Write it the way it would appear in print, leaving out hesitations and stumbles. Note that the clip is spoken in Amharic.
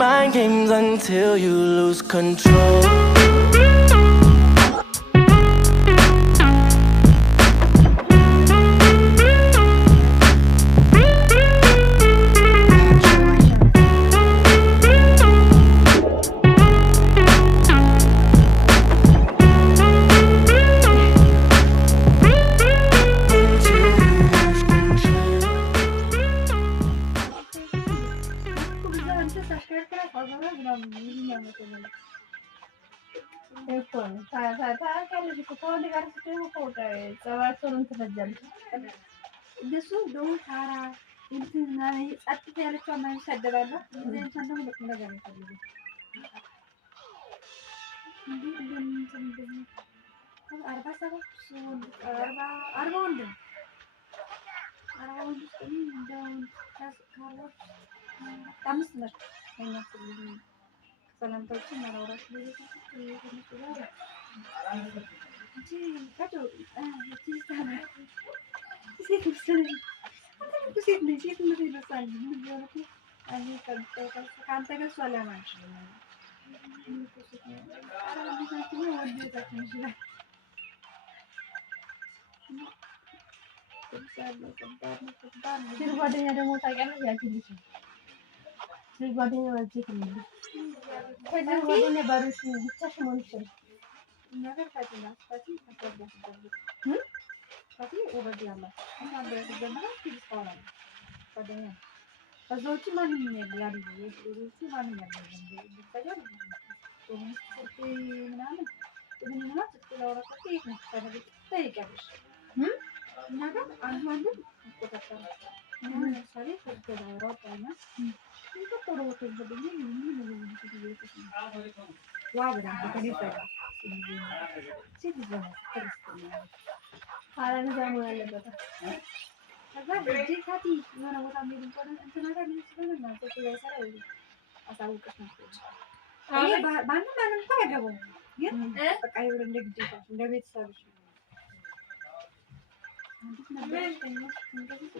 mind games until you lose control. እነሱ ደግሞ ታራ እንትን ጸጥታ ያለችው ማን ይሰደባሉ? እዚህ እንትን ደግሞ ልክ ነገር ነው። አርባ ሰባት አርባ ወንድ አምስት ነች። ሰላምታችን ማራውራት ሴት ልጅ ይመስላል። ከአንተ ጋር እሷ ለማን ሴት ጓደኛ ደግሞ ታውቂያለሽ? ያቺ ልጅ ሴት ጓደኛ ማለት ነው። ከዚህ ጓደኛ ባሮች ብቻሽን መሆን ይችላል ነገር ታውቂና ታውቂ ታውቂያለሽ ታውቂ ወረድ ያላት እና በደንብ ትይዝታለሽ ጓደኛ ከዛውጭ ማንም ያለ የሌሎቹ ማንም ያለ ይባላል ምናምን ምንና ተስተላውራቀት ይሄን ታይቀርሽ ነገር አንዷንም ተቆጣጣ ለምሳሌ ተስተላውራው ታና ተቆጣጣው ተብሎ ዋብራ ተከለፈ ሲዝም አራን ዘመን ያለበት ከዛ ዲካቲ የሆነ ቦታ ምን እንትን ነገር ምን ስለሆነ ነው ተሰራ አሳውቀሽ ነው አይ ማንም እንኳን ያገባው ግን በቃ ይወር እንደ ግዴታ እንደ ቤተሰብሽ አንዲት ነበር እንደዚህ